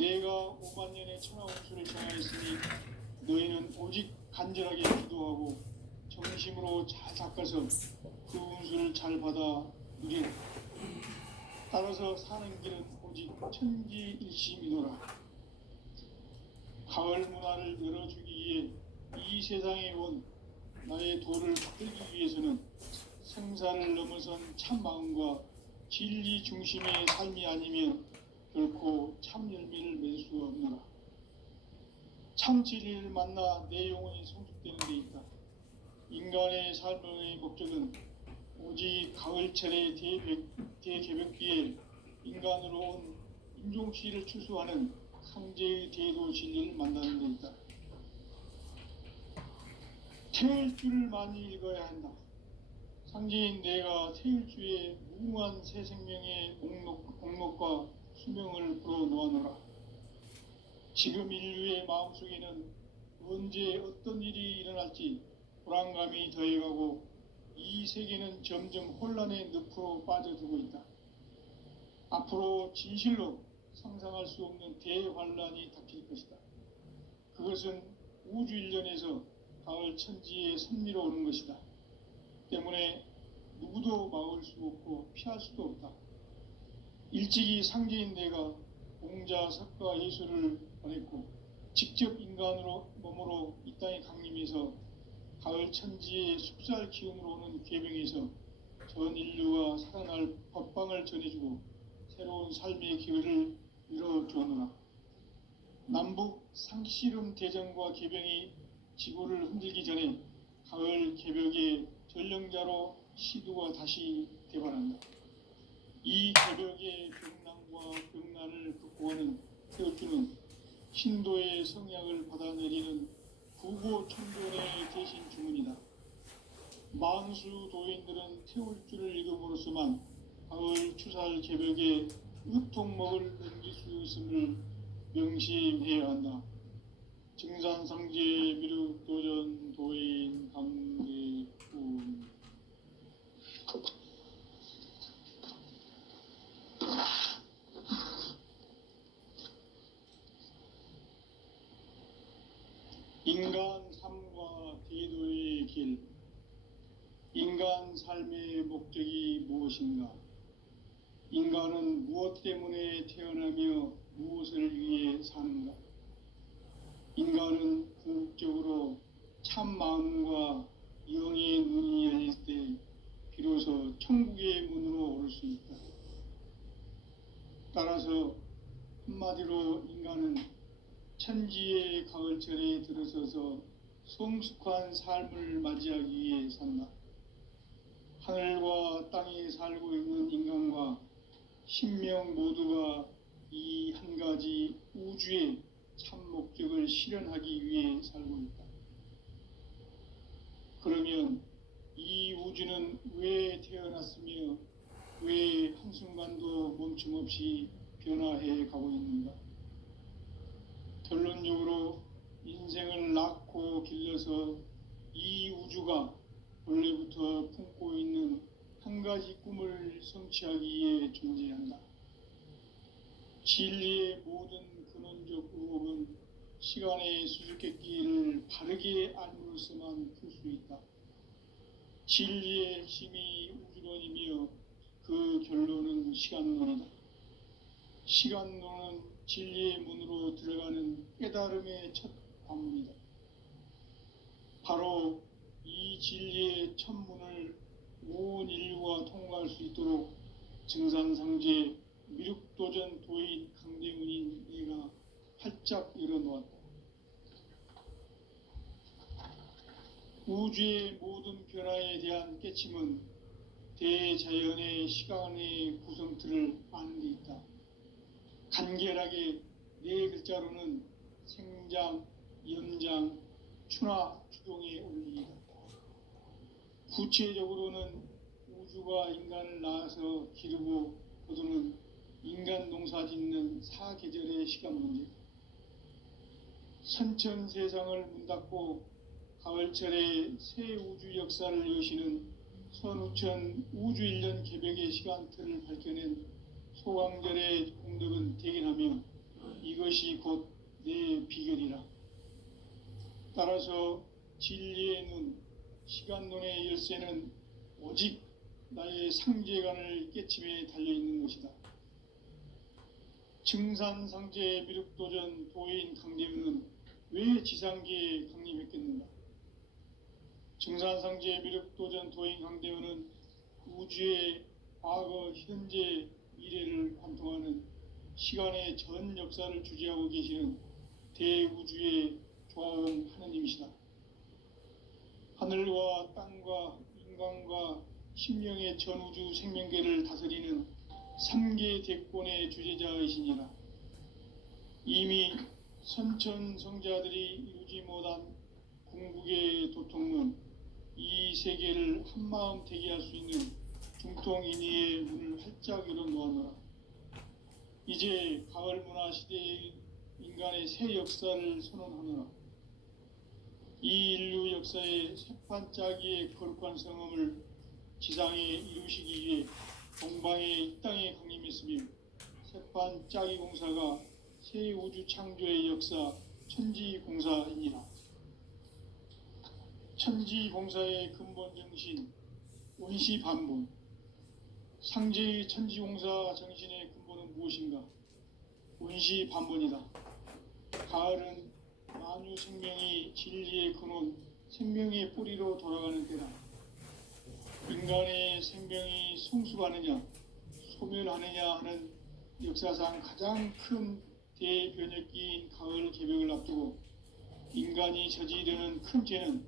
내가 5만 년의 천하 운수를 정하였으니 너희는 오직 간절하게 기도하고 정심으로 잘 닦아서 그 운수를 잘 받아 누리라. 따라서 사는 길은 오직 천지일심이노라. 가을 문화를 열어주기 위해 이 세상에 온 나의 도를 받들기 위해서는 생사를 넘어선 참 마음과 진리 중심의 삶이 아니면 결코 참 열매를 맺을 수 없노라. 참 진리를 만나 내 영혼이 성숙되는 데 있다. 인간의 삶의 목적은 오직 가을철의 대개벽기에 인간으로 온 인종시를 추수하는 상제의 대도 진리를 만나는 데 있다. 태일주를 많이 읽어야 한다. 상제인 내가 태일주의 무궁한 새 생명의 목록과 수명을 불어놓아노라. 지금 인류의 마음속에는 언제 어떤 일이 일어날지 불안감이 더해가고 이 세계는 점점 혼란의 늪으로 빠져들고 있다. 앞으로 진실로 상상할 수 없는 대환란이 닥칠 것이다. 그것은 우주 일련에서 가을 천지의 섭리로 오는 것이다. 때문에 누구도 막을 수 없고 피할 수도 없다. 일찍이 상제인 내가 공자, 석가, 예수를 보냈고 직접 인간으로 몸으로 이 땅에 강림해서 가을 천지의 숲살 기운으로 오는 계명에서 전 인류가 살아날 법방을 전해주고 새로운 삶의 기회를 열어주었노라. 남북 상씨름 대전과 개병이 지구를 흔들기 전에 가을 개벽의 전령자로 시두가 다시 대발한다. 이 개벽의 병난과 병난을 극복하는 태어주는 신도의 성약을 받아내리는 구고천존의 대신 주문이다. 만수 도인들은 태울주를 읽음으로써만 가을 추살 개벽의 의통목을 넘길 수 있음을 명심해야 한다. 증산상제 미륵도전 도인 강대훈. 인간 삶과 대도의 길. 인간 삶의 목적이 무엇인가? 인간은 무엇 때문에 태어나며 무엇을 위해 사는가? 인간은 궁극적으로 참 마음과 영의 눈이 열릴 때 비로소 천국의 문으로 오를 수 있다. 따라서 한마디로 인간은 천지의 가을철에 들어서서 성숙한 삶을 맞이하기 위해 산다. 하늘과 땅에 살고 있는 인간과 신명 모두가 이 한 가지 우주의 참 목적을 실현하기 위해 살고 있다. 그러면 이 우주는 왜 태어났으며 왜 한순간도 멈춤 없이 변화해 가고 있는가? 결론적으로 인생을 낳고 길러서 이 우주가 원래부터 품고 있는 한 가지 꿈을 성취하기 위해 존재한다. 진리의 모든 근원적 의혹은 시간의 수수께끼를 바르게 알므로써만 풀 수 있다. 진리의 핵심이 우주론이며 그 결론은 시간론이다. 시간론은 진리의 문으로 들어가는 깨달음의 첫 관문이다. 바로 이 진리의 첫 문을 온 인류가 통과할 수 있도록 증산상제 미륵도전 도인 강대훈인 내가 활짝 열어놓았다. 우주의 모든 변화에 대한 깨침은 대자연의 시간의 구성틀을 아는 데 있다. 간결하게 네 글자로는 생장, 연장, 추나 추동의 원리이다. 구체적으로는 우주가 인간을 낳아서 기르고 거두는 인간 농사 짓는 사계절의 시간 문제. 선천 세상을 문 닫고 가을철에 새 우주 역사를 여시는 선우천 우주 1년 개벽의 시간틀을 밝혀낸 소강절의 공덕은 대견하며 이것이 그것이 곧 내 비결이라. 따라서 진리의 눈, 시간 눈의 열쇠는 오직 나의 상제관을 깨침에 달려있는 것이다. 증산상제 미륵도전 도인 강림은 왜 지상계에 강림했겠는가? 증산상제 미륵도전 도인 강림은 우주의 과거, 현재, 미래를 관통하는 시간의 전 역사를 주재하고 계시는 대우주의 조화원 하느님이시다. 하늘과 땅과 인간과 심령의 전우주 생명계를 다스리는 3계 대권의 주재자이시니라. 이미 선천성자들이 이루지 못한 궁극의 도통은 이 세계를 한마음 되게 할 수 있는 중통인의의 문을 활짝 열어놓았노라. 이제 가을 문화 시대의 인간의 새 역사를 선언하노라. 이 인류 역사의 새판짜기의 거룩한 성음을 지상에 이루시기 위해 동방의 이 땅에 강림했으며 새판짜기 공사가 새 우주 창조의 역사 천지공사이니라. 천지공사의 근본 정신 원시반복. 상제의 천지공사 정신의 근본은 무엇인가? 원시반복이다. 가을은 만유 생명이 진리의 근원, 생명의 뿌리로 돌아가는 때다. 인간의 생명이 성숙하느냐, 소멸하느냐 하는 역사상 가장 큰 대변혁기인 가을 개벽을 앞두고 인간이 저지르는 큰 죄는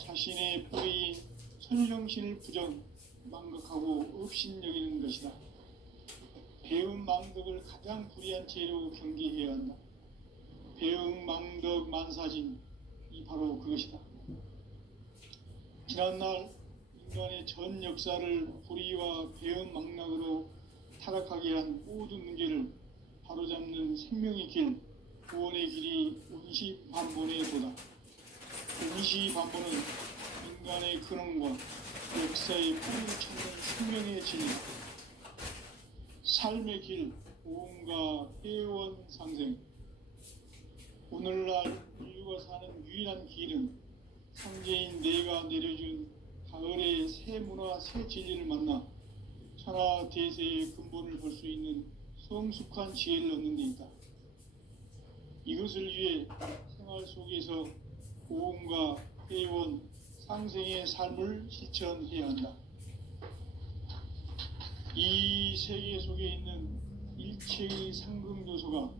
자신의 뿌리인 선령신을 부정, 망각하고 업신여기는 것이다. 배음 망덕을 가장 불의한 죄로 경계해야 한다. 배음 망덕 만사진, 이 바로 그것이다. 지난날 인간의 전 역사를 불의와 배음 망락으로 타락하게 한 모든 문제를 바로잡는 생명의 길, 구원의 길이 원시반본의 도다. 원시반본은 인간의 근원과 역사의 뿌리를 찾는 생명의 진리다. 삶의 길, 고음과 회원 상생. 오늘날 인류가 사는 유일한 길은 상제인 내가 내려준 가을의 새 문화, 새 진리를 만나 천하 대세의 근본을 볼 수 있는 성숙한 지혜를 얻는 데 있다. 이것을 위해 생활 속에서 고음과 회원, 상생의 삶을 실천해야 한다. 이 세계 속에 있는 일체의 상승요소가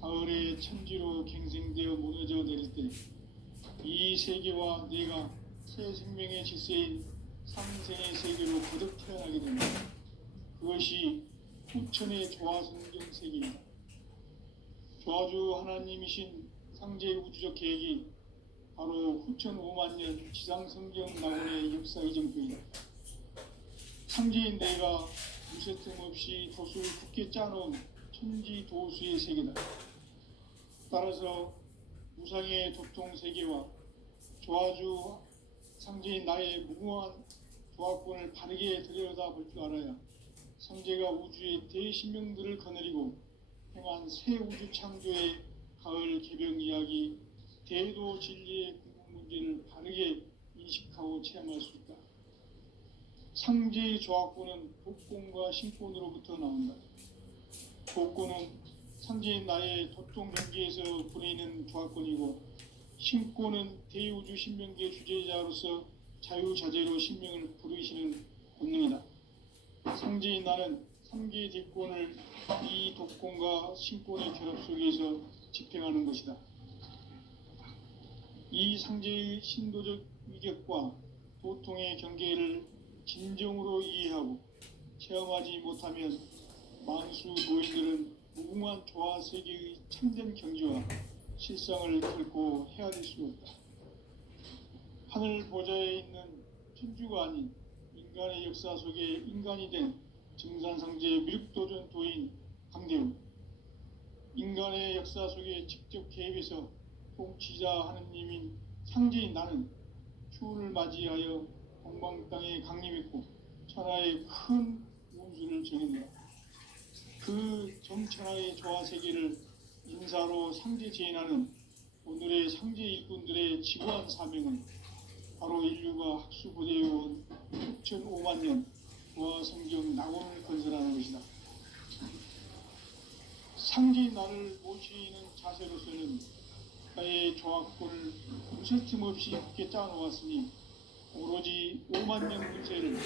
가을의 천지로 갱생되어 무너져 내릴 때 이 세계와 내가 새 생명의 질서인 상생의 세계로 거듭 태어나게 됩니다. 그것이 후천의 조화성경 세계입니다. 조화주 하나님이신 상제 우주적 계획이 바로 후천 5만 년 지상성경 낙원의 역사 이정표이다. 상제인 내가 무쇠틈 없이 도수를 굳게 짜놓은 천지 도수의 세계다. 따라서 무상의 도통 세계와 조화주 상제인 나의 무궁한 조화권을 바르게 들여다볼 줄 알아야 상제가 우주의 대신명들을 거느리고 행한 새 우주 창조의 가을 개벽 이야기, 대도 진리의 궁극 문제를 바르게 인식하고 체험할 수 있다. 상제의 조화권은 복권과 신권으로부터 나온다. 복권은 상제인 나의 도통 경계에서 보내는 조화권이고, 신권은 대우주 신명계 주제자로서 자유자재로 신명을 부르시는 본능이다. 상제인 나는 3계 대권을 이 독권과 신권의 결합 속에서 집행하는 것이다. 이 상제의 신도적 위격과 도통의 경계를 진정으로 이해하고 체험하지 못하면 만수 도인들은 무궁한 조화 세계의 참된 경지와 실상을 결코 헤아릴 수 없다. 하늘 보좌에 있는 천주가 아닌 인간의 역사 속에 인간이 된 증산상제 미륵도전 도인 강대우. 인간의 역사 속에 직접 개입해서 통치자 하느님인 상제인 나는 추운을 맞이하여 동방 땅에 강림했고 천하의 큰 운수를 정했노라. 그 정천하의 조화 세계를 인사로 상제 제인하는 오늘의 상제 일꾼들의 지구한 사명은 바로 인류가 학수고대해온 6,500만 년 부하 성경 낙원을 건설하는 것이다. 상제의 나를 모시는 자세로서는 나의 조합권을 무쇠틈 없이 굳게 짜놓았으니 오로지 5만 년 문세를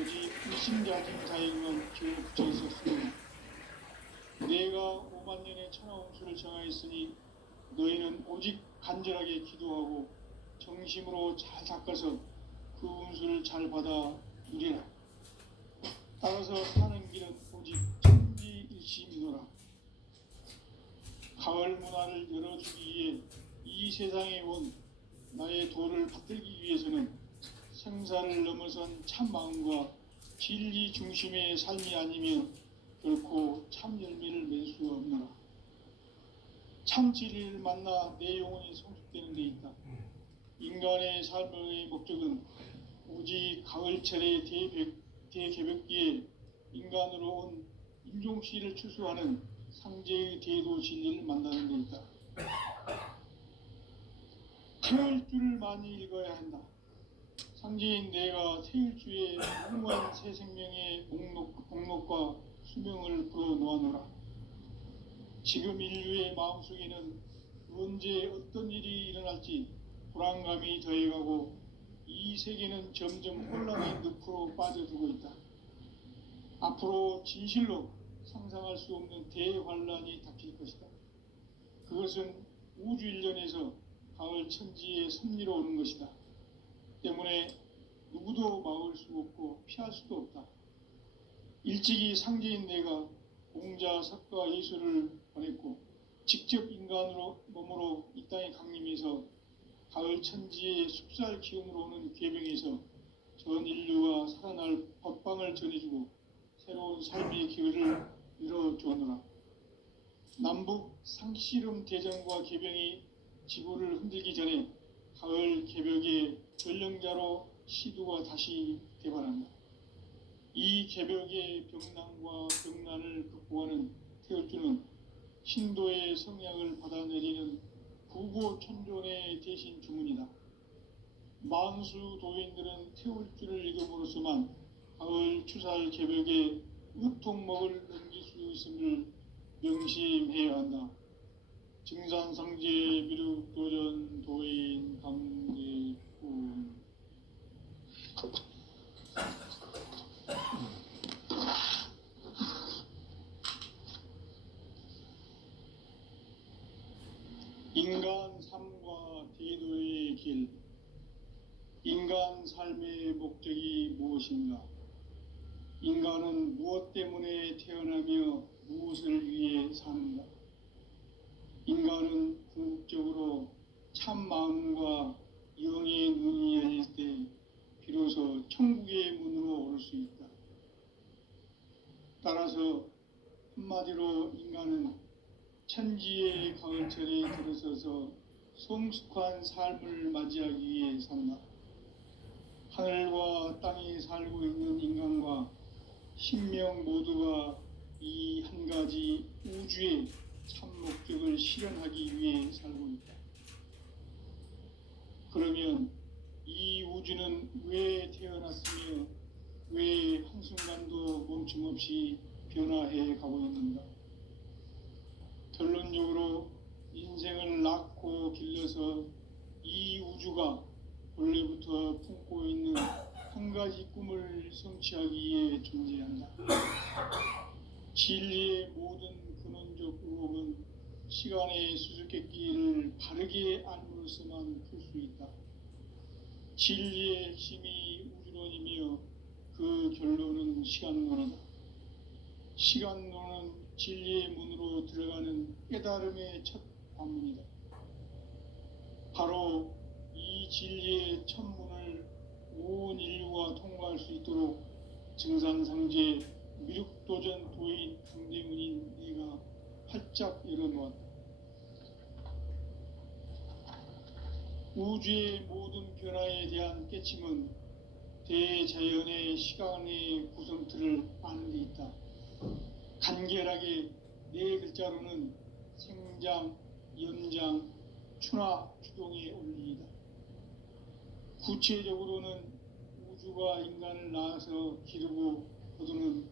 오직 일심자진 자에게만 기회를 붙여 있었으며 내가 5만 년의 천하홍수를 정하였으니 너희는 오직 간절하게 기도하고 정심으로 잘 닦아서 그 운수를 잘 받아 누리라. 따라서 사는 길은 오직 천지일심이노라. 가을 문화를 열어주기 위해 이 세상에 온 나의 도를 받들기 위해서는 생사를 넘어선 참 마음과 진리 중심의 삶이 아니면 결코 참 열매를 맺을 수가 없노라. 참 진리를 만나 내 영혼이 성숙되는 데 있다. 인간의 삶의 목적은 오직 가을철의 대개벽기에 인간으로 온 인종씨를 추수하는 상제의 대도 진리를 만나는 데 있다. 태울 줄을 많이 읽어야 한다. 상제인 내가 태일주의 무궁한 새 생명의 목록과 수명을 불어놓아노라. 지금 인류의 마음속에는 언제 어떤 일이 일어날지 불안감이 더해가고 이 세계는 점점 혼란의 늪으로 빠져들고 있다. 앞으로 진실로 상상할 수 없는 대환란이 닥칠 것이다. 그것은 우주 일련에서 가을 천지의 섭리로 오는 것이다. 때문에 누구도 막을 수 없고 피할 수도 없다. 일찍이 상제인 내가 공자, 석가, 예수를 보냈고 직접 인간으로 몸으로 이 땅에 강림해서 가을 천지의 숲살 기운으로 오는 계명에서 전 인류가 살아날 법방을 전해주고 새로운 삶의 기회를 열어주었노라. 남북 상씨름 대전과 개병이 지구를 흔들기 전에 가을 개벽의 전령자로 시두가 다시 개발한다. 이 개벽의 병난과 병난을 극복하는 태울주는 신도의 성향을 받아내리는 구고천존의 대신 주문이다. 만수 도인들은 태울주를 읽음으로써만 가을 추살 개벽의 으통목을 넘길 수 있음을 명심해야 한다. 증산상제 미륵도전 도인 강대군. 인간 삶과 대도의 길. 인간 삶의 목적이 무엇인가? 인간은 무엇 때문에 태어나며 무엇을 위해 사는가? 인간은 궁극적으로 참 마음과 영의 눈이 열릴 때 비로소 천국의 문으로 오를 수 있다. 따라서 한마디로 인간은 천지의 가을철에 들어서서 성숙한 삶을 맞이하기 위해 산다. 하늘과 땅에 살고 있는 인간과 신명 모두가 이 한 가지 우주의 참 목적을 실현하기 위해 살고 있다. 그러면 이 우주는 왜 태어났으며 왜 한순간도 멈춤없이 변화해 가고 있는가? 결론적으로 인생을 낳고 길러서 이 우주가 원래부터 품고 있는 한 가지 꿈을 성취하기 위해 존재한다. 진리의 모든 근원적 의혹은 시간의 수수께끼를 바르게 알므로서만 풀 수 있다. 진리의 핵심이 우주론이며 그 결론은 시간론이다. 시간론은 진리의 문으로 들어가는 깨달음의 첫 관문이다. 바로 이 진리의 첫 문을 온 인류가 통과할 수 있도록 증산상제 미륵도전 도인 강대문인 내가 활짝 열어놓았다. 우주의 모든 변화에 대한 깨침은 대자연의 시간의 구성틀을 아는 데 있다. 간결하게 네 글자로는 생장, 연장, 추나 추동에 올리이다. 구체적으로는 우주가 인간을 낳아서 기르고 거두는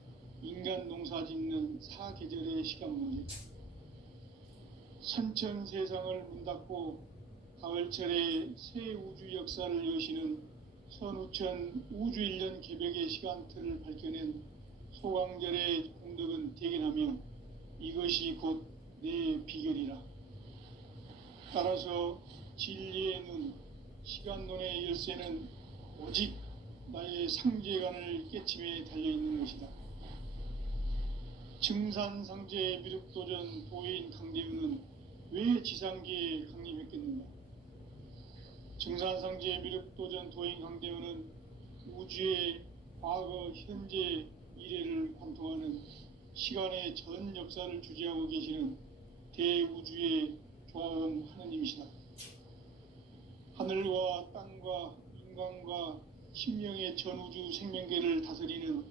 인간 농사 짓는 사계절의 시간 문제, 선천 세상을 문 닫고 가을철에 새 우주 역사를 여시는 선우천 우주 1년 개벽의 시간틀을 밝혀낸 소강절의 공덕은 대견하며 이것이 곧 내 비결이라. 따라서 진리의 눈, 시간론의 열쇠는 오직 나의 상제관을 깨침에 달려있는 것이다. 증산상제 미륵도전 도인 강대우는 왜 지상계에 강림했겠는가? 증산상제 미륵도전 도인 강대우는 우주의 과거, 현재, 미래를 관통하는 시간의 전 역사를 주재하고 계시는 대우주의 조화원 하느님이시다. 하늘과 땅과 인간과 신명의 전우주 생명계를 다스리는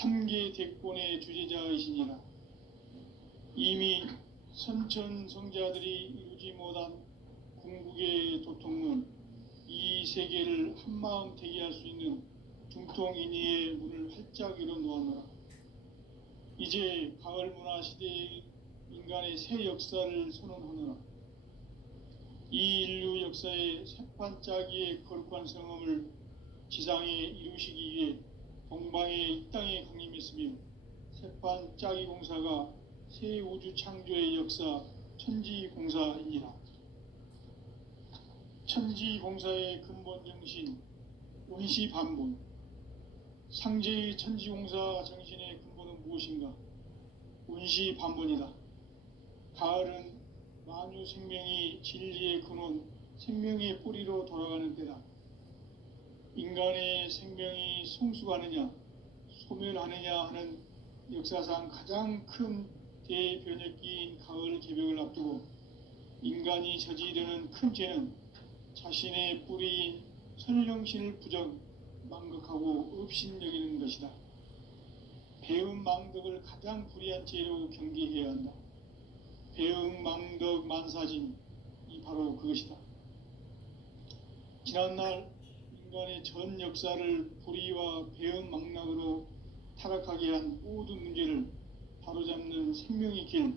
3계 대권의 주제자이시니라. 이미 선천성자들이 이루지 못한 궁극의 도통문, 이 세계를 한마음 대기할 수 있는 중통인의의 문을 활짝 열어놓았노라. 이제 가을 문화 시대의 인간의 새 역사를 선언하노라. 이 인류 역사의 새판짜기의 거룩한 성험을 지상에 이루시기 위해 동방의 이 땅에 강림했으며 새판짜기 공사가 새 우주 창조의 역사 천지공사이니라. 천지공사의 근본 정신 원시반본, 상제의 천지공사 정신의 근본은 무엇인가? 원시반본이다. 가을은 만유 생명이 진리의 근원, 생명의 뿌리로 돌아가는 때다. 인간의 생명이 성숙하느냐, 소멸하느냐 하는 역사상 가장 큰 대변혁기인 가을 개벽을 앞두고 인간이 저지르는 큰 죄는 자신의 뿌리인 선령신을 부정, 망극하고 업신여기는 것이다. 배움 망덕을 가장 불의한 죄로 경계해야 한다. 배움 망덕 만사진이 바로 그것이다. 지난날 인간의 전 역사를 불의와 배움 망락으로 타락하게 한 모든 문제를 바로잡는 생명의 길,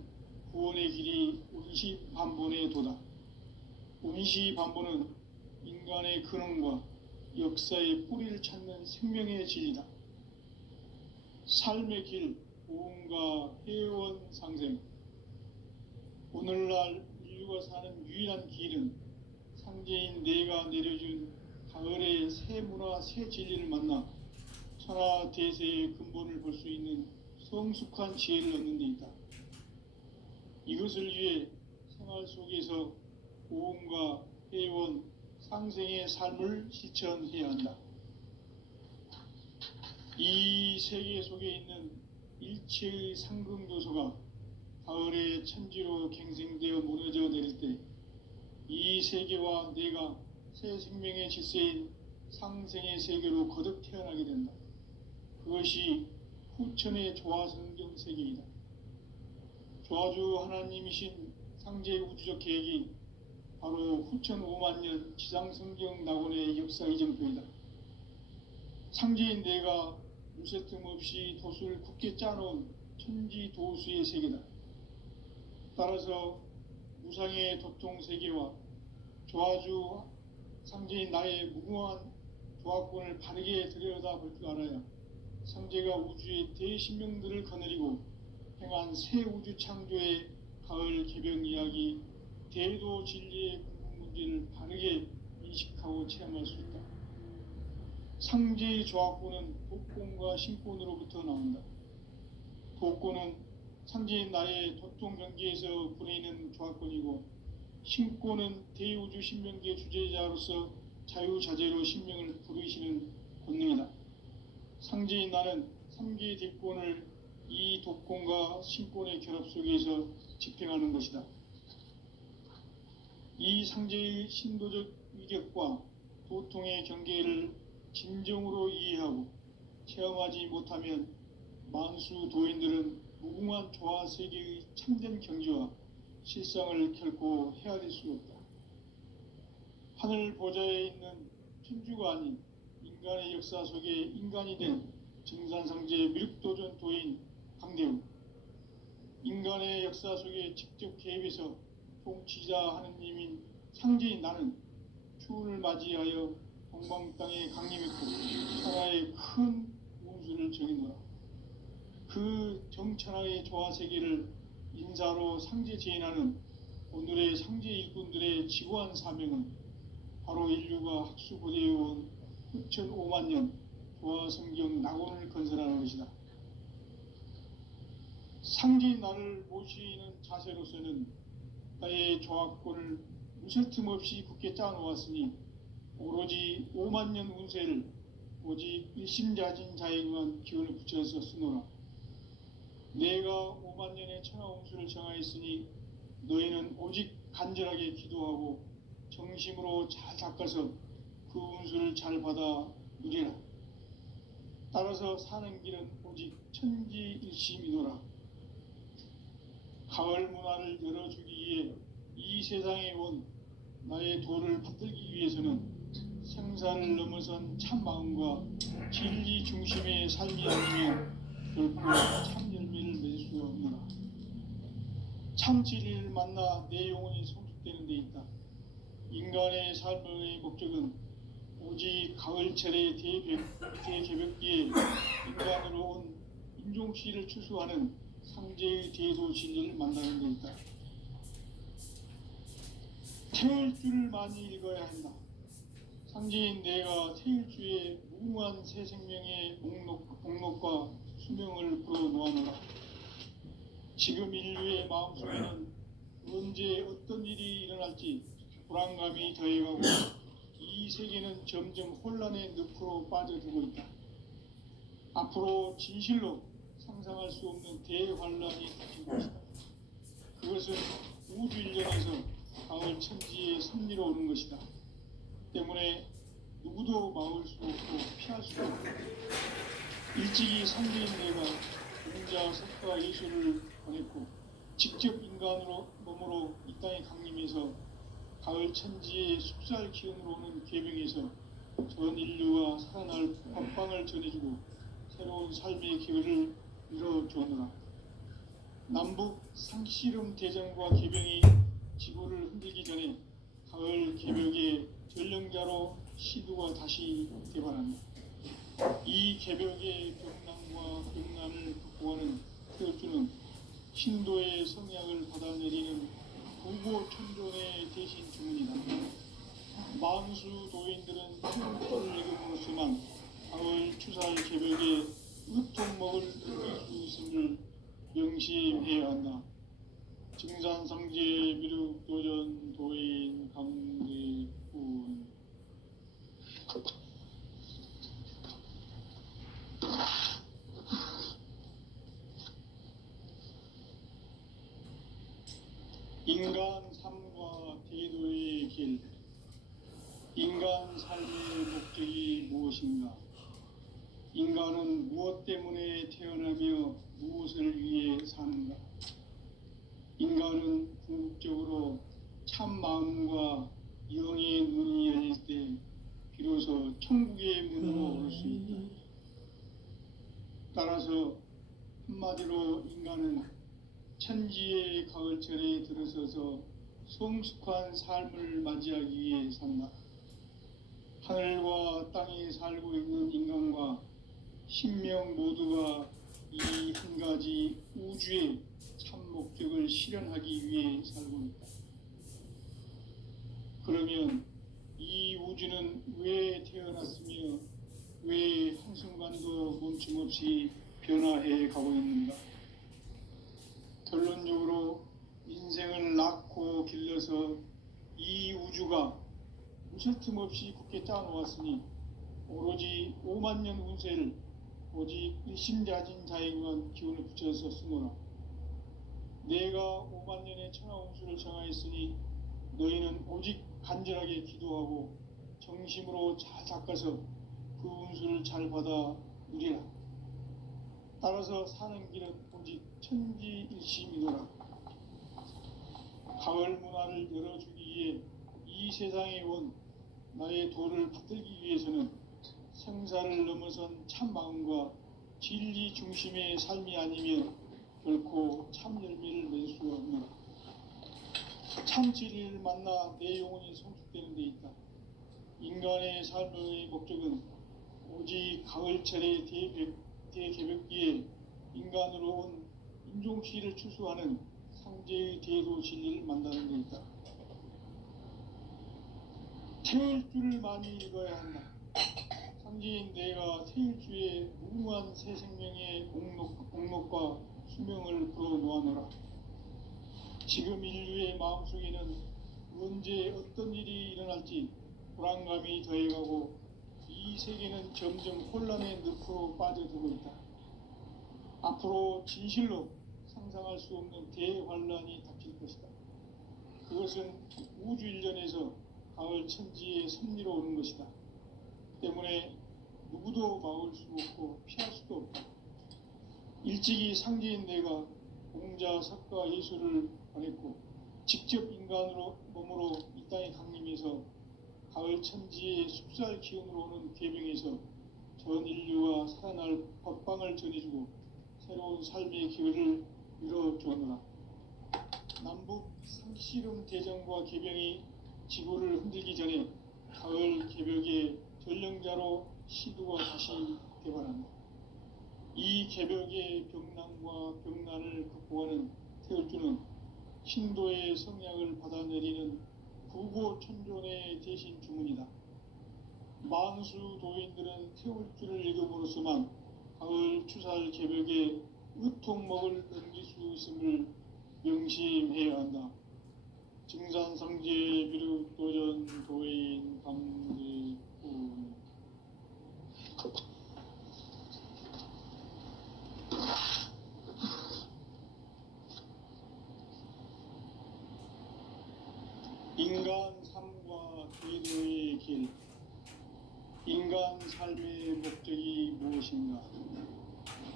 구원의 길이 원시반본의 도다. 원시반본은 인간의 근원과 역사의 뿌리를 찾는 생명의 진리다. 삶의 길, 보험과 회원 상생. 오늘날 인류가 사는 유일한 길은 상제인 내가 내려준 가을의 새 문화, 새 진리를 만나 천하 대세의 근본을 볼 수 있는 성숙한 지혜를 얻는 데 있다. 이것을 위해 생활 속에서 보험과 회원, 상생의 삶을 실천해야 한다. 이 세계 속에 있는 일체의 상승요소가 가을의 천지로 갱생되어 무너져 내릴 때 이 세계와 내가 새 생명의 질서인 상생의 세계로 거듭 태어나게 된다. 그것이 후천의 조화성경 세계이다. 조화주 하나님이신 상제의 우주적 계획이 바로 후천 5만년 지상성경 낙원의 역사 이정표이다. 상제인 내가 무쇠틈 없이 도수를 굳게 짜놓은 천지도수의 세계다. 따라서 무상의 도통 세계와 조화주 상제인 나의 무궁한 조화권을 바르게 들여다볼 줄 알아야 상제가 우주의 대신명들을 거느리고 행한 새 우주 창조의 가을 개벽 이야기, 대도 진리의 궁극 문제를 바르게 인식하고 체험할 수 있다. 상제의 조화권은 도권과 신권으로부터 나온다. 도권은 상제인 나의 도통 경계에서 부리는 조화권이고, 신권은 대우주 신명계 주제자로서 자유자재로 신명을 부르시는 권능이다. 상제인 나는 3계 대권을 이 도권과 신권의 결합 속에서 집행하는 것이다. 이 상제의 신도적 위격과 도통의 경계를 진정으로 이해하고 체험하지 못하면 만수 도인들은 무궁한 조화 세계의 참된 경지와 실상을 결코 헤아릴 수 없다. 하늘 보좌에 있는 천주가 아닌 인간의 역사 속에 인간이 된 정산상제 미륵도전 도인 강대우, 인간의 역사 속에 직접 개입해서 통치자 하느님인 상제인 나는 추운을 맞이하여 동방 땅에 강림했고 천하의 큰 운수를 정해놓아 그 정천하의 조화세계를 인사로 상제 제인하는 오늘의 상제 일꾼들의 지고한 사명은 바로 인류가 학수고대해온 흑천 5만 년 조화성경 낙원을 건설하는 것이다. 상제인 나를 모시는 자세로서는 나의 조합권을 무슨 틈 없이 굳게 짜놓았으니 오로지 5만 년 운세를 오직 일심자진 자에게만 기운을 붙여서 쓰노라. 내가 5만 년의 천하 운수를 정하였으니 너희는 오직 간절하게 기도하고 정심으로 잘 닦아서 그 운수를 잘 받아 누리라. 따라서 사는 길은 오직 천지일심이노라. 가을 문화를 열어주기 위해 이 세상에 온 나의 도를 붙들기 위해서는 생사를 넘어선 참 마음과 진리 중심의 삶이 아니면 결코 참 열매를 맺을 수 없노라. 참 진리를 만나 내 영혼이 성숙되는 데 있다. 인간의 삶의 목적은 오직 가을철의 대개벽기에 인간으로 온 인종씨를 추수하는 상제의 대도 진리를 만나는 데 있다. 태일주를 많이 읽어야 한다. 상제인 내가 태일주의 무궁한 새 생명의 목록과 수명을 풀어놓아노라. 지금 인류의 마음속에는 언제 어떤 일이 일어날지 불안감이 더해가고 이 세계는 점점 혼란의 늪으로 빠져들고 있다. 앞으로 진실로 상상할 수 없는 대환란이 닥칠 것이다. 그것은 우주 일전에서 가을 천지의 섭리로 오는 것이다. 때문에 누구도 막을 수 없고 피할 수 없다. 일찍이 상제인 내가 공자, 석가, 예수를 보냈고 직접 인간으로 몸으로 이 땅에 강림해서 가을 천지의 숙살 기운으로 오는 계명에서 전 인류와 살아날 법방을 전해주고 새로운 삶의 기회를 이뤄주었노라. 남북 상씨름 대전과 계병이 지구를 흔들기 전에 가을 개벽의 전령자로 시두가 다시 개발한다. 이 개벽의 병난과 병난을 극복하는 태어주는 신도의 성약을 받아내리는 부고천존의 대신 주문이다. 만수 도인들은 천벌을 읽음으로써만 가을 추살 개벽의 으통먹을 이길 수 있음을 명심해야 한다. 증산상제 미륵도전 도인 강대군. 인간 삶과 대도의 길. 인간 삶의 목적이 무엇인가? 인간은 무엇 때문에 태어나며 무엇을 위해 사는가? 인간은 궁극적으로 참 마음과 영의 눈이 열릴 때 비로소 천국의 문으로 올 수 있다. 따라서 한마디로 인간은 천지의 가을철에 들어서서 성숙한 삶을 맞이하기 위해 산다. 하늘과 땅에 살고 있는 인간과 신명 모두가 이 한 가지 우주의 참 목적을 실현하기 위해 살고 있다. 그러면 이 우주는 왜 태어났으며 왜 한순간도 멈춤없이 변화해 가고 있는가? 결론적으로 인생을 낳고 길러서 이 우주가 무슨 틈 없이 굳게 짜놓았으니 오로지 5만 년 운세를 오직 일심자진 자에게만 기운을 붙여서 쓰노라. 내가 5만 년의 천하 운수를 정하였으니 너희는 오직 간절하게 기도하고 정심으로 잘 닦아서 그 운수를 잘 받아 누리라. 따라서 사는 길은 오직 천지일심이노라. 가을 문화를 열어주기 위해 이 세상에 온 나의 도를 받들기 위해서는 생사를 넘어선 참 마음과 진리 중심의 삶이 아니면 결코 참 열매를 맺을 수가 없노라. 참 진리를 만나 내 영혼이 성숙되는 데 있다. 인간의 삶의 목적은 오직 가을철의 대개벽기에 인간으로 온 인종시를 추수하는 상제의 대도 진리를 만나는 데 있다. 태울 줄을 많이 읽어야 한다. 상제인 내가 태울 주의 무궁한 새 생명의 공록과 수명을 불어놓아노라. 지금 인류의 마음속에는 언제 어떤 일이 일어날지 불안감이 더해가고 이 세계는 점점 혼란의 늪으로 빠져들고 있다. 앞으로 진실로 상상할 수 없는 대환란이 닥칠 것이다. 그것은 우주 일전에서 가을 천지의 섭리로 오는 것이다. 때문에 누구도 막을 수 없고 피할 수도 없다. 일찍이 상제인 내가 공자, 석가, 예수를 보냈고 직접 인간으로 몸으로 이 땅에 강림해서 가을 천지의 숲살 기운으로 오는 계명에서 전 인류와 살아날 법방을 전해주고 새로운 삶의 기회를 열어주었노라. 남북 상씨름 대전과 계병이 지구를 흔들기 전에 가을 개벽의 전령자로 시두가 다시 개발한다. 이 개벽의 병난과 병난을 극복하는 태울주는 신도의 성약을 받아내리는 구고천존의 대신 주문이다. 만수 도인들은 태울주를 읽음으로써만 가을 추살 개벽의 의통목을 넘길 수 있음을 명심해야 한다. 증산상제 비륵도전 도인 감리꾼. 인간 삶과 기도의 길. 인간 삶의 목적이 무엇인가?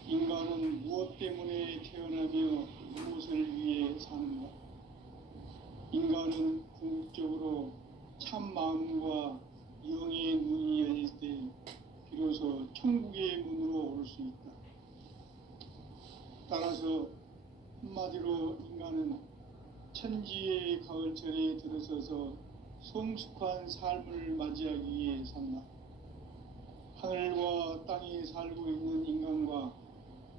인간은 무엇 때문에 태어나며 무엇을 위해 사는가? 인간은 궁극적으로 참 마음과 영의 눈이 열릴 때 비로소 천국의 문으로 오를 수 있다. 따라서 한마디로 인간은 천지의 가을철에 들어서서 성숙한 삶을 맞이하기 위해 산다. 하늘과 땅에 살고 있는 인간과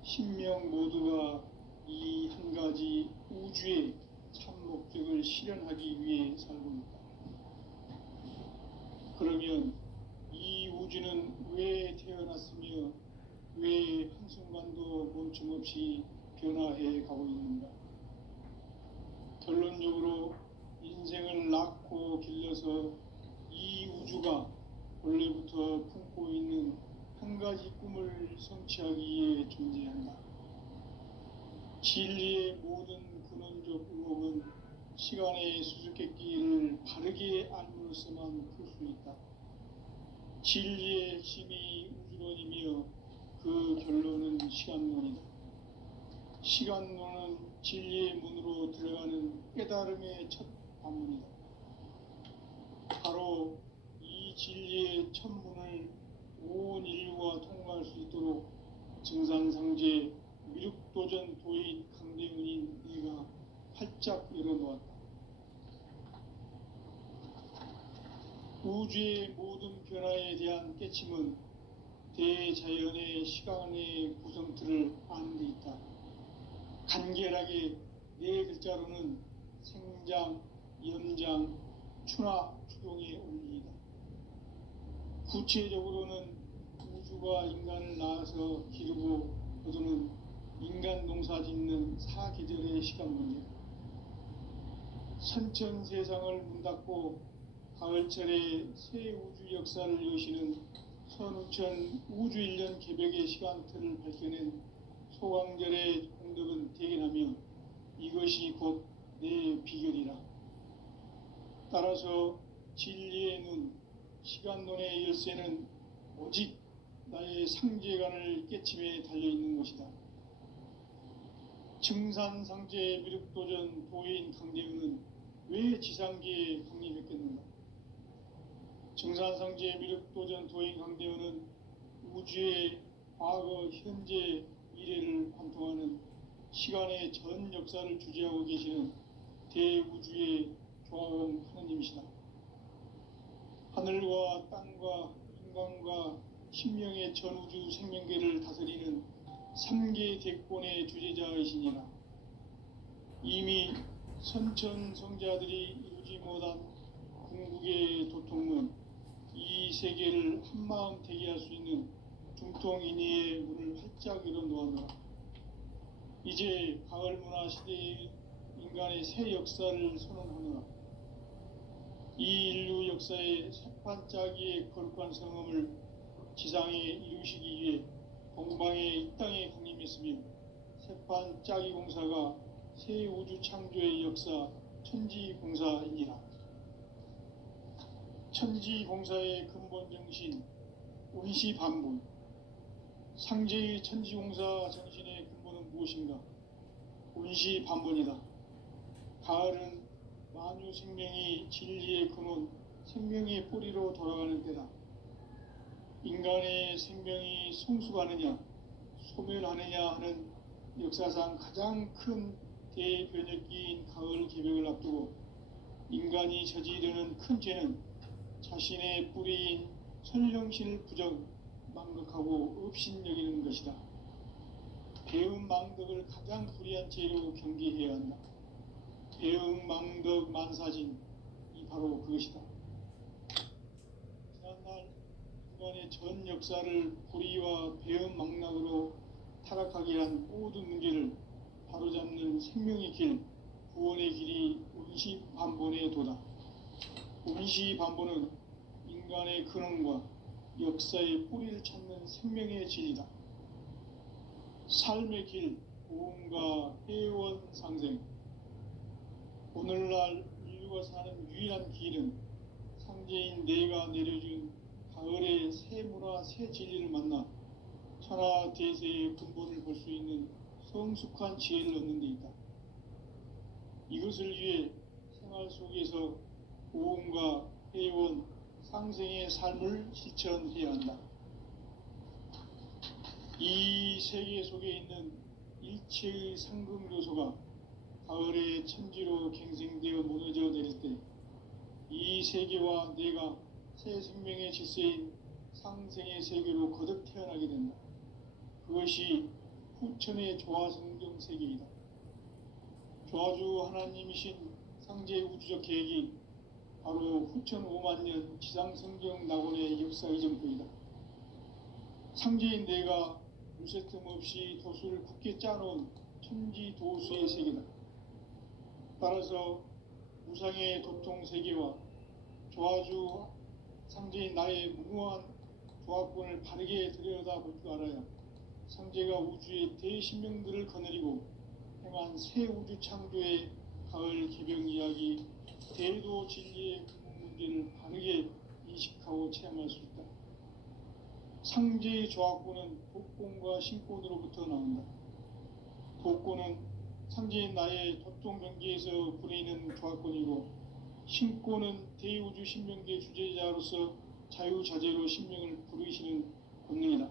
신명 모두가 이 한 가지 우주의 참 목적을 실현하기 위해 살고 있다. 그러면 이 우주는 왜 태어났으며 왜 한순간도 멈춤없이 변화해 가고 있는가? 결론적으로 인생을 낳고 길러서 이 우주가 원래부터 품고 있는 한 가지 꿈을 성취하기 위해 존재한다. 진리의 모든 근원적 의혹은 시간의 수수께끼를 바르게 알므로써만 풀 수 있다. 진리의 핵심이 우주론이며 그 결론은 시간론이다. 시간론은 진리의 문으로 들어가는 깨달음의 첫 관문이다. 바로 이 진리의 첫 문을 온 인류가 통과할 수 있도록 증산상제 미륵도전 도인 강대훈인 네가 활짝 열어놓았다. 우주의 모든 변화에 대한 깨침은 대자연의 시간의 구성틀을 아는 데 있다. 간결하게 네 글자로는 생장, 연장, 추나 추동의 원리이다. 구체적으로는 우주가 인간을 낳아서 기르고 거두는 인간 농사 짓는 사계절의 시간 문제다. 선천 세상을 문 닫고 가을철에 새 우주 역사를 여시는 선우천 우주 1년 개벽의 시간틀을 밝혀낸 소강절의 공덕은 대견하며 이것이 곧 내 비결이라. 따라서 진리의 눈, 시간론의 열쇠는 오직 나의 상제관을 깨침에 달려있는 것이다. 증산상제 미륵도전 도인 강대훈은 왜 지상계에 강림했겠는가? 정산성제 미륵도전 도인 강대원은 우주의 과거, 현재, 미래를 관통하는 시간의 전 역사를 주재하고 계시는 대우주의 조화원 하느님이시다. 하늘과 땅과 인간과 신명의 전우주 생명계를 다스리는 3계 대권의 주재자이시니라. 이미 선천성자들이 이루지 못한 궁극의 도통은 이 세계를 한마음 대기할 수 있는 중통인의의 문을 활짝 열어놓았노라. 이제 가을 문화 시대의 인간의 새 역사를 선언하노라. 이 인류 역사의 새반짝이의 거룩한 성음을 지상에 이루시기 위해 동방에 이 땅에 강림했으며 새반짝이 공사가 새 우주 창조의 역사 천지공사이니라. 천지공사의 근본 정신 운시반본. 상제의 천지공사 정신의 근본은 무엇인가? 운시반본이다. 가을은 만유 생명이 진리의 근원, 생명의 뿌리로 돌아가는 때다. 인간의 생명이 성숙하느냐, 소멸하느냐 하는 역사상 가장 큰 대변혁기인 가을 개벽을 앞두고 인간이 저지르는 큰 죄는 자신의 뿌리인 선령신을 부정, 망극하고 업신여기는 것이다. 배음 망덕을 가장 불의한 죄로 경계해야 한다. 배음 망덕 만사진이 바로 그것이다. 지난날 인간의 전 역사를 불의와 배음 망락으로 타락하게 한 모든 문제를 바로잡는 생명의 길, 구원의 길이 운시반본의 도다. 운시반본은 인간의 근원과 역사의 뿌리를 찾는 생명의 진리다. 삶의 길, 고음과 회원 상생. 오늘날 인류가 사는 유일한 길은 상제인 내가 내려준 가을의 새 문화, 새 진리를 만나 천하 대세의 근본을 볼 수 있는 성숙한 지혜를 얻는 데 있다. 이것을 위해 생활 속에서 고음과 회원, 상생의 삶을 실천해야 한다. 이 세계 속에 있는 일체의 상금 요소가 가을의 천지로 갱생되어 무너져 내릴 때 이 세계와 내가 새 생명의 질서인 상생의 세계로 거듭 태어나게 된다. 그것이 후천의 조화성경 세계이다. 조화주 하나님이신 상제 우주적 계획이 바로 후천 5만 년 지상성경 낙원의 역사 이전부이다. 상제인 내가 무쇠틈 없이 도수를 굳게 짜놓은 천지도수의 세계다. 따라서 무상의 도통 세계와 조화주 상제인 나의 무모한 조합권을 바르게 들여다볼 줄 알아야 상제가 우주의 대신명들을 거느리고 행한 새 우주 창조의 가을 개병 이야기, 대도 진리의 근본 문제를 바르게 인식하고 체험할 수 있다. 상제의 조합권은 독권과 신권으로부터 나온다. 독권은 상제인 나의 도통 경계에서 부리는 조합권이고, 신권은 대우주 신명계 주제자로서 자유자재로 신명을 부르시는 권능이다.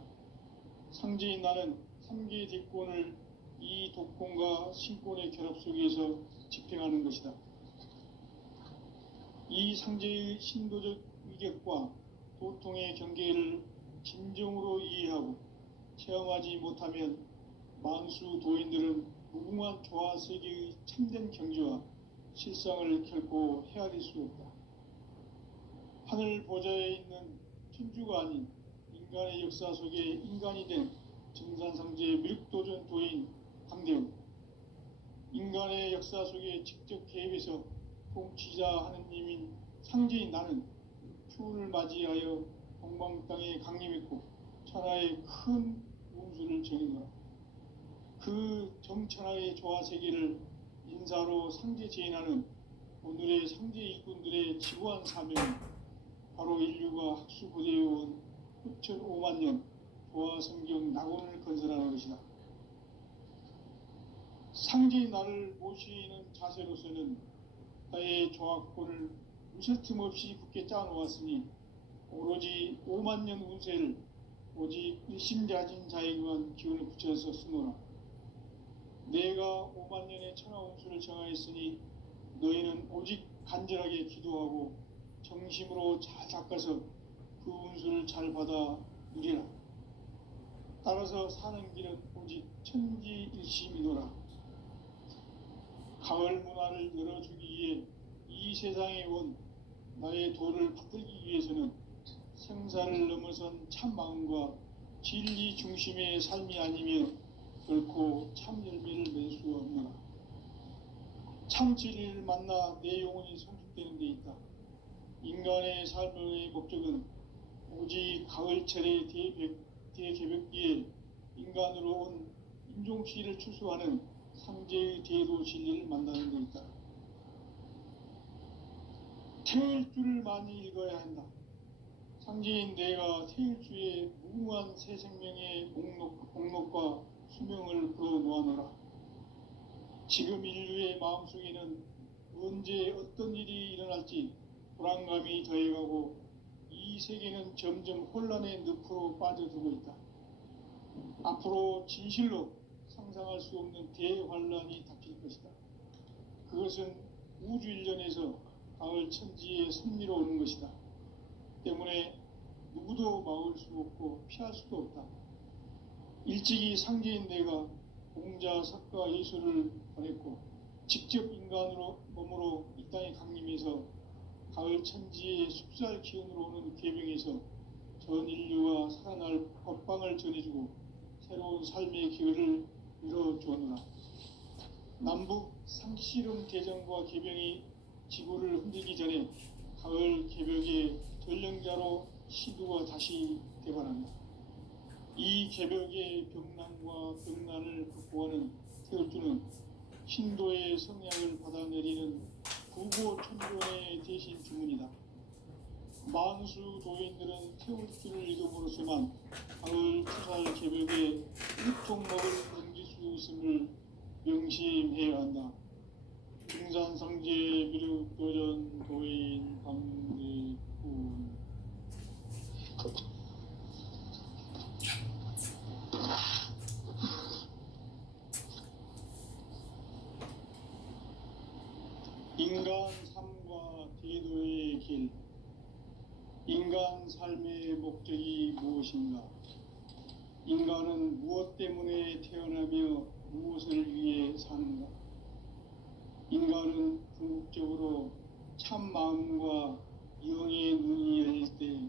상제인 나는 3계 대권을 이 독권과 신권의 결합 속에서 집행하는 것이다. 이 상제의 신도적 위격과 도통의 경계를 진정으로 이해하고 체험하지 못하면 만수 도인들은 무궁한 조화 세계의 참된 경지와 실상을 결코 헤아릴 수 없다. 하늘 보좌에 있는 천주가 아닌 인간의 역사 속에 인간이 된 정산상제 미륵도전 도인 강대원, 인간의 역사 속에 직접 개입해서 통치자 하느님인 상제인 나는 추운을 맞이하여 동방 땅에 강림했고 천하의 큰 운수를 정했노라. 그 정천하의 조화 세계를 인사로 상제 제인하는 오늘의 상제 일꾼들의 지구한 사명은 바로 인류가 학수고대해온 후천 5만 년 조화 성경 낙원을 건설하는 것이다. 상제의 나를 모시는 자세로서는 나의 조합권을 무실 틈 없이 굳게 짜놓았으니 오로지 5만 년 운세를 오직 일심자진 자에게만 기운을 붙여서 쓰노라. 내가 5만 년의 천하 운수를 정하였으니 너희는 오직 간절하게 기도하고 정심으로 잘 닦아서 그 운수를 잘 받아 누리라. 따라서 사는 길은 오직 천지일심이노라. 가을 문화를 열어주기 위해 이 세상에 온 나의 도를 받들기 위해서는 생사를 넘어선 참 마음과 진리 중심의 삶이 아니면 결코 참 열매를 맺을 수 없노라. 참 진리를 만나 내 영혼이 성숙되는 데 있다. 인간의 삶의 목적은 오직 가을철의 대개벽기에 인간으로 온 인종시를 추수하는 상제의 대도 진리를 만나는 데 있다. 태일주를 많이 읽어야 한다. 상제인 내가 태일주의 무궁한 새 생명의 목록과 수명을 풀어놓아노라. 지금 인류의 마음속에는 언제 어떤 일이 일어날지 불안감이 더해가고 이 세계는 점점 혼란의 늪으로 빠져들고 있다. 앞으로 진실로 상상할 수 없는 대환란이 닥칠 것이다. 그것은 우주 일련에서 가을 천지의 섭리로 오는 것이다. 때문에 누구도 막을 수 없고 피할 수도 없다. 일찍이 상제인 내가 공자, 석가, 예수를 보냈고 직접 인간으로 몸으로 이 땅에 강림해서 가을 천지의 숲살 기운으로 오는 계명에서 전 인류가 살아날 법방을 전해주고 새로운 삶의 기회를 열어주었노라. 남북 상씨름 대전과 계병이 지구를 흔들기 전에 가을 개벽의 전령자로 시두가 다시 대발한다. 이 개벽의 병난과 병난을 극복하는 태울주는 신도의 성향을 받아내리는 구고천존의 대신 주문이다. 만수 도인들은 태울주를 읽음으로써만 가을 추살 개벽의 일종목을 넘길 수 있음을 명심해야 한다. 등산상제 미륵도전 도인 방대군. 인간 삶과 제도의 길. 인간 삶의 목적이 무엇인가? 인간은 무엇 때문에 태어나며 무엇을 위해 사는가? 인간은 궁극적으로 참 마음과 영의 눈이 열릴 때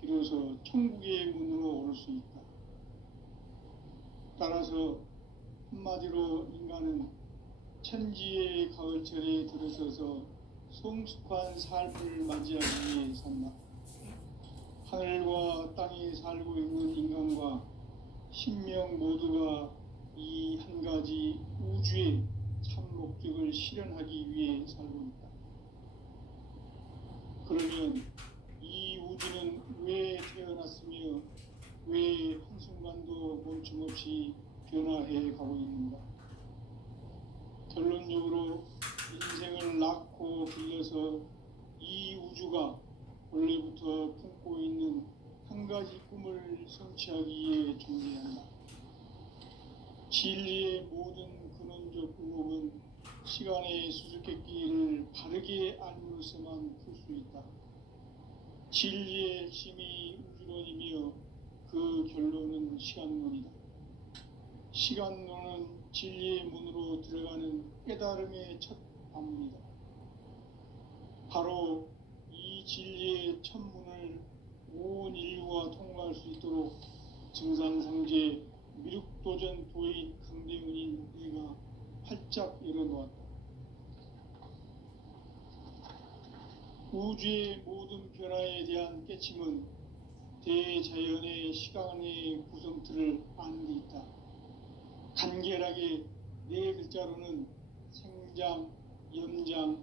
비로소 천국의 문으로 올 수 있다. 따라서 한마디로 인간은 천지의 가을철에 들어서서 성숙한 삶을 맞이하기 위해 산다. 하늘과 땅에 살고 있는 인간과 신명 모두가 이 한 가지 우주의 참 목적을 실현하기 위해 살고 있다. 그러면 이 우주는 왜 태어났으며 왜 한순간도 멈춤없이 변화해 가고 있는가? 결론적으로 인생을 낳고 길러서 이 우주가 원래부터 품고 있는 한 가지 꿈을 성취하기 위해 존재한다. 진리의 모든 근원적 의목은 시간의 수수께끼를 바르게 알므로서만 풀 수 있다. 진리의 핵심이 우주론이며 그 결론은 시간론이다. 시간론은 진리의 문으로 들어가는 깨달음의 첫 관문이다. 바로 이 진리의 첫 문을 온 인류가 통과할 수 있도록 증산상제 미륵도전 도인 강대훈인 내가 활짝 열어놓았다. 우주의 모든 변화에 대한 깨침은 대자연의 시간의 구성틀을 아는 데 있다. 간결하게 네 글자로는 생장, 연장,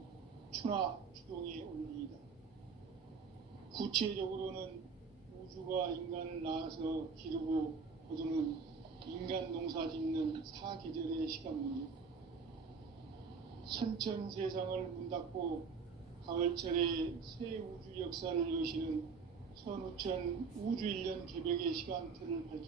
추나, 추동의 원리이다. 구체적으로는 우주가 인간을 낳아서 기르고 거두는 인간 농사 짓는 사계절의 시간 문제. 선천 세상을 문 닫고 가을철에 새 우주 역사를 여시는 선우천 우주일년 개벽의 시간틀을 밝힙니다.